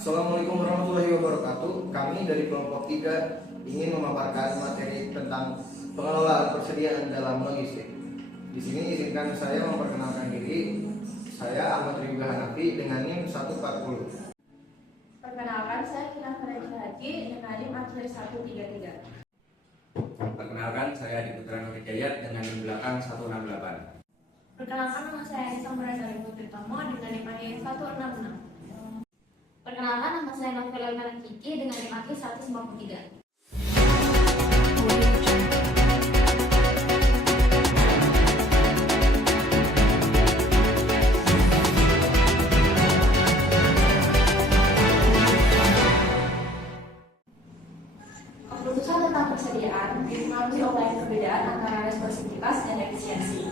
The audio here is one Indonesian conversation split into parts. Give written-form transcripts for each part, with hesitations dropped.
Assalamualaikum warahmatullahi wabarakatuh. Kami dari kelompok 3 ingin memaparkan materi tentang pengelolaan persediaan dalam logistik. Di sini izinkan saya memperkenalkan diri. Saya Ahmad Riba Hanafi dengan NIM 140. Perkenalkan, saya Kinafar Haji dengan NIM akhir 133. Perkenalkan, saya Adi Putra Nur Hidayat dengan NIM belakang 168. Perkenalkan, nama saya Anissa Muradzali Putri Tomo dengan NIM akhir 166. Perkenalkan, nama saya Novela Ilman Kiki dengan NIM akhir 153. Keputusan tentang persediaan dipengaruhi oleh perbedaan antara responsivitas dan efisiensi.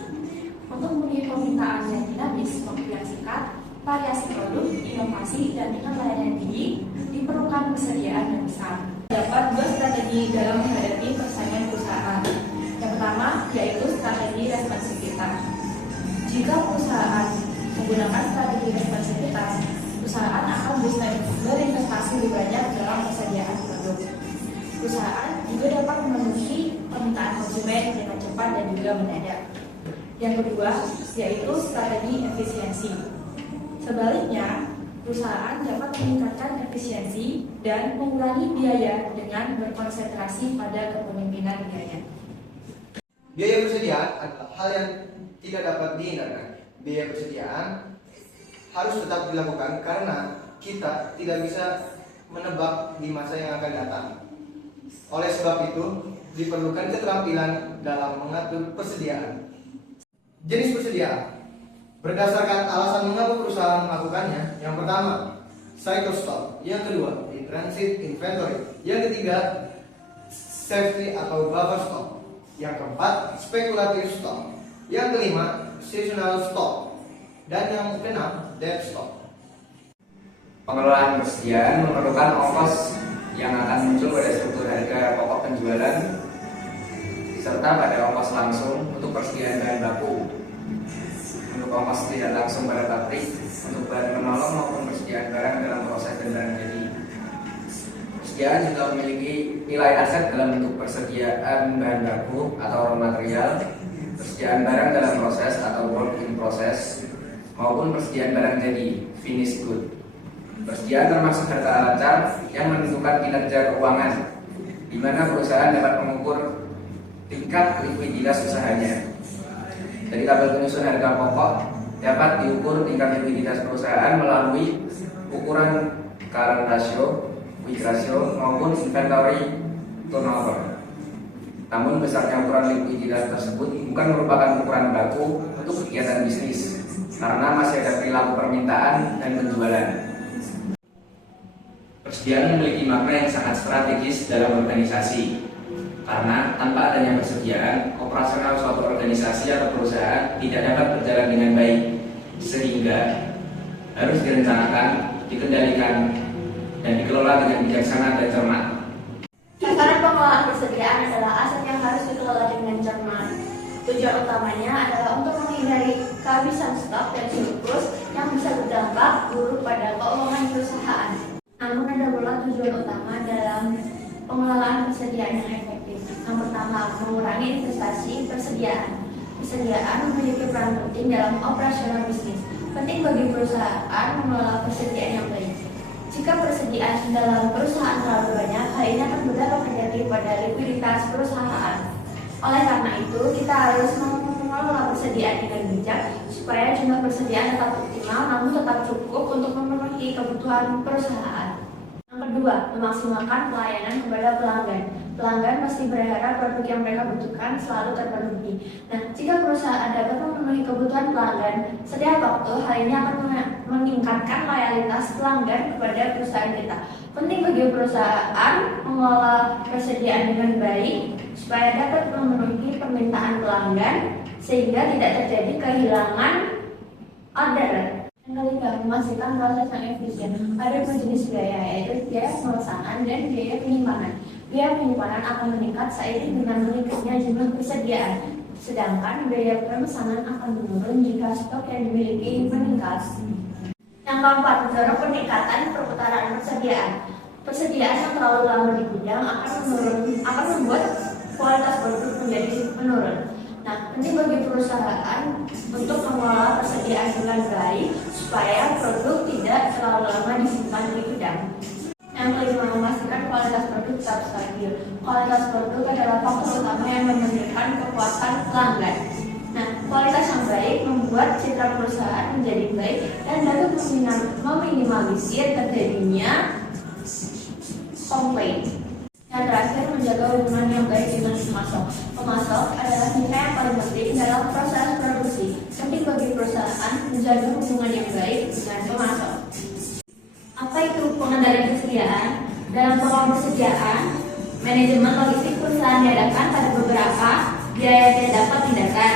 Untuk memenuhi permintaan yang dinamis, waktu yang singkat, variasi produk, inovasi, dan tingkat layanan yang tinggi, diperlukan persediaan yang besar. Terdapat dua strategi dalam menghadapi persaingan perusahaan. Yang pertama, yaitu strategi responsivitas. Jika perusahaan menggunakan strategi responsivitas, perusahaan akan berinvestasi lebih banyak dalam persediaan produk. Perusahaan juga dapat memenuhi permintaan konsumen dengan cepat dan juga mendadak. Yang kedua, yaitu strategi efisiensi. Sebaliknya, perusahaan dapat meningkatkan efisiensi dan mengurangi biaya dengan berkonsentrasi pada kepemimpinan biaya. Biaya persediaan adalah hal yang tidak dapat dihindarkan. Biaya persediaan harus tetap dilakukan karena kita tidak bisa menebak di masa yang akan datang. Oleh sebab itu, diperlukan keterampilan dalam mengatur persediaan. Jenis persediaan berdasarkan alasan mengapa perusahaan melakukannya. Yang pertama, cycle stock. Yang kedua, in transit inventory. Yang ketiga, safety atau buffer stock. Yang keempat, speculative stock. Yang kelima, seasonal stock. Dan yang keenam, dead stock. Pengelolaan persediaan memerlukan ongkos yang akan muncul pada struktur harga pokok penjualan serta pada ongkos langsung untuk persediaan bahan baku, untuk ongkos tidak langsung pada pabrik, untuk bahan penolong maupun persediaan barang dalam proses dan barang jadi. Persediaan juga memiliki nilai aset dalam bentuk persediaan bahan baku atau raw material, persediaan barang dalam proses atau work in process, maupun persediaan barang jadi finished good. Persediaan termasuk harta lancar yang menentukan kinerja keuangan, di mana perusahaan dapat mengukur tingkat likuiditas usahanya. Dari tabel penyusun harga pokok dapat diukur tingkat likuiditas perusahaan melalui ukuran current ratio, quick ratio, maupun inventory turnover. Namun besarnya ukuran likuiditas tersebut bukan merupakan ukuran baku untuk kegiatan bisnis, karena masih ada perilaku permintaan dan penjualan. Persediaan memiliki makna yang sangat strategis dalam organisasi, karena tanpa adanya persediaan, operasional suatu organisasi atau perusahaan tidak dapat berjalan dengan baik, sehingga harus direncanakan, dikendalikan, dan dikelola dengan bijaksana dan cermat. Sasaran pengelolaan persediaan adalah aset yang harus dikelola dengan cermat. Tujuan utamanya adalah untuk menghindari kehabisan stok dan surplus yang bisa berdampak buruk pada keuangan perusahaan. Namun ada pula tujuan utama dalam pengelolaan persediaan yang efektif. Yang pertama, mengurangi investasi persediaan. Persediaan memiliki peran penting dalam operasional bisnis. Penting bagi perusahaan mengelola persediaan yang baik. Jika persediaan dalam perusahaan terlalu banyak, hal ini akan berdampak negatif pada likuiditas perusahaan. Oleh karena itu, kita harus mengelola persediaan dengan bijak supaya jumlah persediaan tetap optimal namun tetap cukup untuk memenuhi kebutuhan perusahaan. Yang kedua, memaksimalkan pelayanan kepada pelanggan. Pelanggan pasti berharap produk yang mereka butuhkan selalu terpenuhi. Nah, jika perusahaan dapat memenuhi kebutuhan pelanggan setiap waktu, hal ini akan meningkatkan loyalitas pelanggan kepada perusahaan kita. Penting bagi perusahaan mengelola persediaan dengan baik supaya dapat memenuhi permintaan pelanggan sehingga tidak terjadi kehilangan order. Yang ketiga, memastikan proses yang efisien. Ada dua jenis biaya, yaitu biaya pemesanan dan biaya penyimpanan. Biaya penyimpanan akan meningkat seiring dengan meningkatnya jumlah persediaan, sedangkan biaya pemesanan akan menurun jika stok yang dimiliki meningkat. Yang keempat, mendorong peningkatan perputaran persediaan. Persediaan yang terlalu lama di gudang akan membuat kualitas produk menjadi menurun. Nah, penting bagi perusahaan untuk mengelola persediaan dengan baik supaya produk tidak terlalu lama disimpan di gudang. Yang kelima, memastikan kualitas produk tetap stabil. Kualitas produk adalah faktor utama yang menentukan kepuasan pelanggan. Nah, kualitas yang baik membuat citra perusahaan menjadi baik dan dapat meminimalisir terjadinya komplain. Yang terakhir, menjaga hubungan yang baik dengan pemasok. Pemasok adalah mitra yang paling penting dalam proses produksi. Penting bagi perusahaan menjaga hubungan yang baik dengan pemasok. Apa itu pengendalian persediaan? Dalam pengelolaan persediaan, manajemen logistik perusahaan diadakan pada beberapa biaya yang tidak dapat tindakan.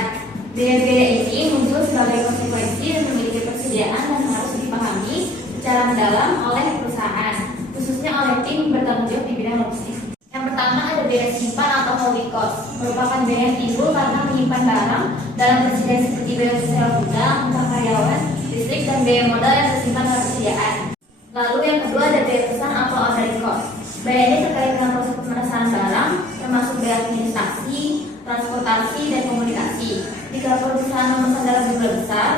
Biaya-biaya ini muncul sebagai konsekuensi dan memiliki persediaan dan harus dipahami secara mendalam oleh perusahaan, khususnya oleh tim bertanggung jawab di bidang logistik. Yang pertama ada biaya simpan atau holding cost, merupakan biaya yang timbul karena menyimpan barang dalam persediaan seperti biaya sewa gudang, utang karyawan, listrik, dan biaya modal yang tersimpan dalam persediaan. Lalu yang kedua ada biaya pesan atau ordering cost. Biaya ini terkait dengan proses pemesanan barang, termasuk biaya administrasi, transportasi, dan komunikasi. Jika perusahaan memesan dalam jumlah besar,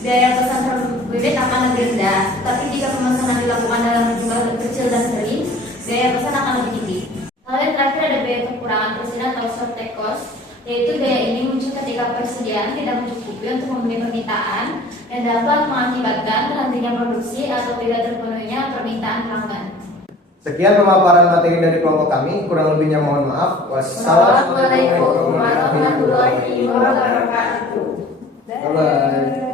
biaya pesan per unit akan lebih rendah. Tapi jika pemesanan dilakukan dalam jumlah kecil dan sering, biaya pesan akan lebih tinggi. Lalu yang terakhir ada biaya kekurangan persediaan atau shortage cost, yaitu biaya ini muncul ketika persediaan tidak mencukupi untuk memenuhi permintaan dan dapat mengakibatkan terhentinya produksi atau tidak terpenuhinya permintaan pelanggan. Sekian pemaparan materi dari kelompok kami, kurang lebihnya mohon maaf. Wassalamualaikum warahmatullahi wabarakatuh. Bye-bye.